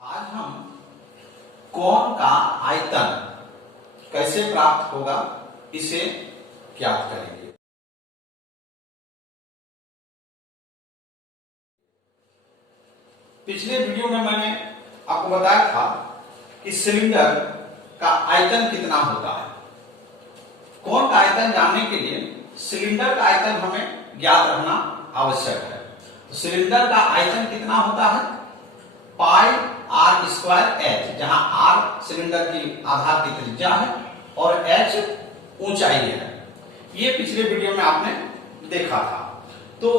आज हम कोण का आयतन कैसे प्राप्त होगा इसे ज्ञात करेंगे। पिछले वीडियो में मैंने आपको बताया था कि सिलेंडर का आयतन कितना होता है। कोण का आयतन जानने के लिए सिलेंडर का आयतन हमें ज्ञात रखना आवश्यक है। तो सिलेंडर का आयतन कितना होता है? पाई आर स्क्वायर एच, जहां आर सिलेंडर की आधार की त्रिज्या है और एच ऊंचाई है। ये पिछले वीडियो में आपने देखा था। तो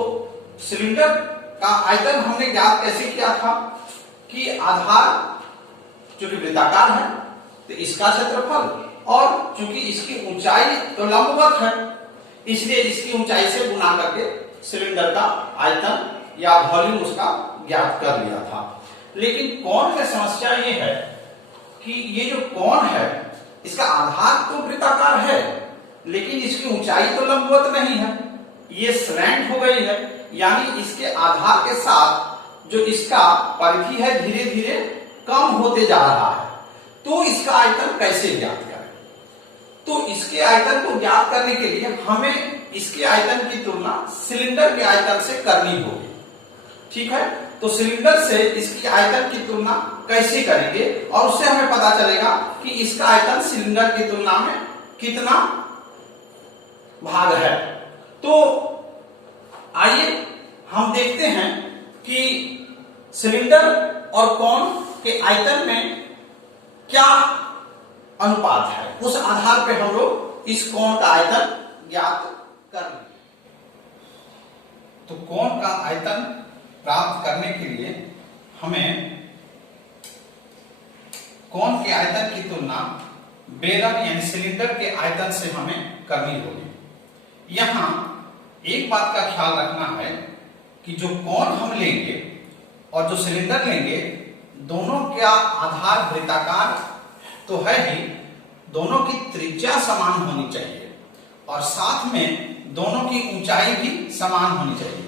सिलेंडर का आयतन हमने ज्ञात कैसे किया था कि आधार जो कि वृत्ताकार है तो इसका क्षेत्रफल और चूंकि इसकी ऊंचाई तो लंबवत है इसलिए इसकी ऊंचाई से गुणा करके सिलेंडर का आयतन या वॉल्यूम उसका ज्ञात कर लिया था। लेकिन कोण की समस्या ये है कि ये जो कोण है इसका आधार तो वृत्ताकार है लेकिन इसकी ऊंचाई तो लंबवत नहीं है, ये स्लैंट हो गई है। यानी इसके आधार के साथ जो इसका परिधि है धीरे धीरे कम होते जा रहा है। तो इसका आयतन कैसे ज्ञात करें? तो इसके आयतन को ज्ञात करने के लिए हमें इसके आयतन की तुलना सिलेंडर के आयतन से करनी होगी। ठीक है, तो सिलेंडर से इसकी आयतन की तुलना कैसे करेंगे और उससे हमें पता चलेगा कि इसका आयतन सिलेंडर की तुलना में कितना भाग है। तो आइए हम देखते हैं कि सिलेंडर और कोण के आयतन में क्या अनुपात है। उस आधार पे हम लोग इस कोण का आयतन ज्ञात कर लेंगे। तो कोण का आयतन प्राप्त करने के लिए हमें कोण के आयतन की तुलना बेलन यानी सिलेंडर के आयतन से हमें करनी होगी। यहां एक बात का ख्याल रखना है कि जो कोण हम लेंगे और जो सिलेंडर लेंगे दोनों का आधार वृत्ताकार तो है ही, दोनों की त्रिज्या समान होनी चाहिए और साथ में दोनों की ऊंचाई भी समान होनी चाहिए।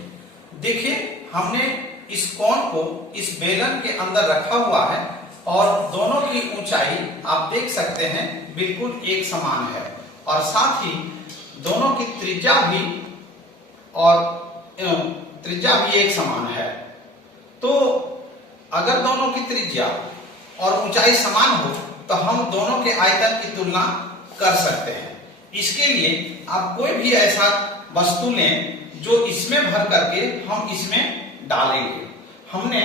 देखिए हमने इस कोण को इस बेलन के अंदर रखा हुआ है और दोनों की ऊंचाई आप देख सकते हैं बिल्कुल एक समान है और साथ ही दोनों की त्रिज्या भी एक समान है। तो अगर दोनों की त्रिज्या और ऊंचाई समान हो तो हम दोनों के आयतन की तुलना कर सकते हैं। इसके लिए आप कोई भी ऐसा वस्तु लें जो इसमें भर करके हम इसमें डालेंगे। हमने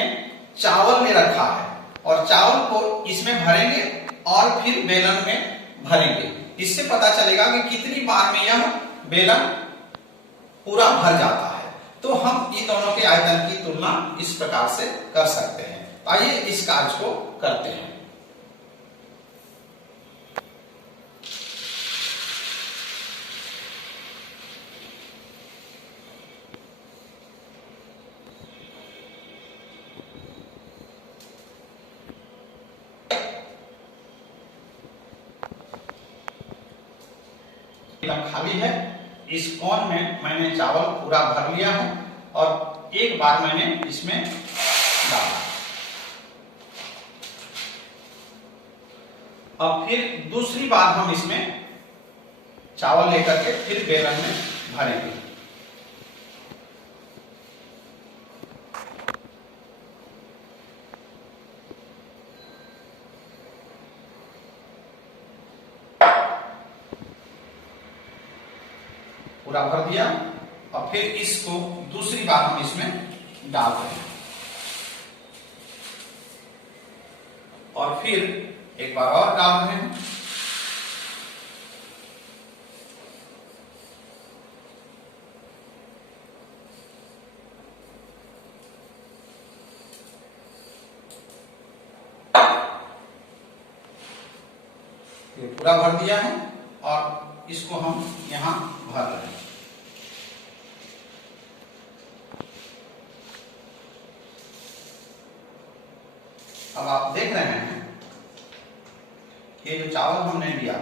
चावल में रखा है और चावल को इसमें भरेंगे और फिर बेलन में भरेंगे। इससे पता चलेगा कि कितनी बार में यह बेलन पूरा भर जाता है। तो हम इन दोनों के आयतन की तुलना इस प्रकार से कर सकते हैं। आइए इस कार्य को करते हैं। खाली है, इस कोण में मैंने चावल पूरा भर लिया है और एक बार मैंने इसमें डाला। अब फिर दूसरी बार हम इसमें चावल लेकर के फिर बेलन में भरेंगे। पूरा भर दिया और फिर इसको दूसरी बार हम इसमें डाल रहे हैं और फिर एक बार और डाल रहे हैं। ये पूरा भर दिया है और इसको हम यहां भर रहे हैं। अब आप देख रहे हैं ये जो चावल हमने लिया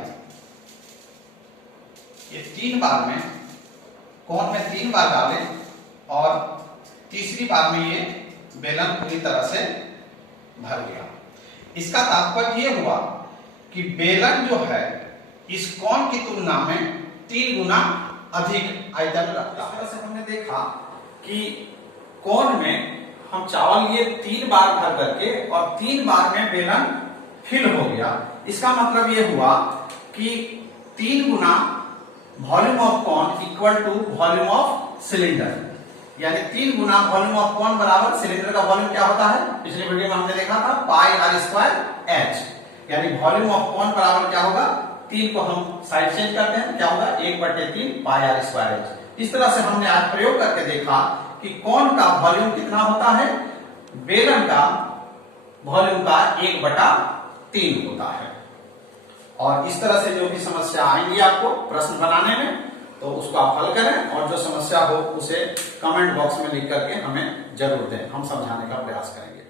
ये 3 बार में कोण में 3 बार डालें और तीसरी बार में ये बेलन पूरी तरह से भर गया। इसका तात्पर्य ये हुआ कि बेलन जो है इस कोण की तुलना में 3 गुना अधिक आयतन रखता है। से हमने देखा कि कोण में हम चावल लिए 3 बार भर करके और 3 बार में बेलन फिल हो गया। इसका मतलब ये हुआ कि 3 गुना volume of cone equal to volume of cylinder, यानी 3 गुना वॉल्यूम ऑफ कोण बराबर सिलेंडर का वॉल्यूम क्या होता है, पिछले वीडियो में हमने देखा था पाई आर स्क्वायर एच, यानी वॉल्यूम ऑफ कोण बराबर क्या होगा, 3 को हम साइड चेंज करते हैं, क्या होगा 1/3 पाई आर स्क्वायर एच। इस तरह से हमने आज प्रयोग करके देखा कि कोण का वॉल्यूम कितना होता है, बेलन का वॉल्यूम का 1/3 होता है। और इस तरह से जो भी समस्या आएंगी आपको प्रश्न बनाने में, तो उसको आप हल करें और जो समस्या हो उसे कमेंट बॉक्स में लिख करके हमें जरूर दें, हम समझाने का प्रयास करेंगे।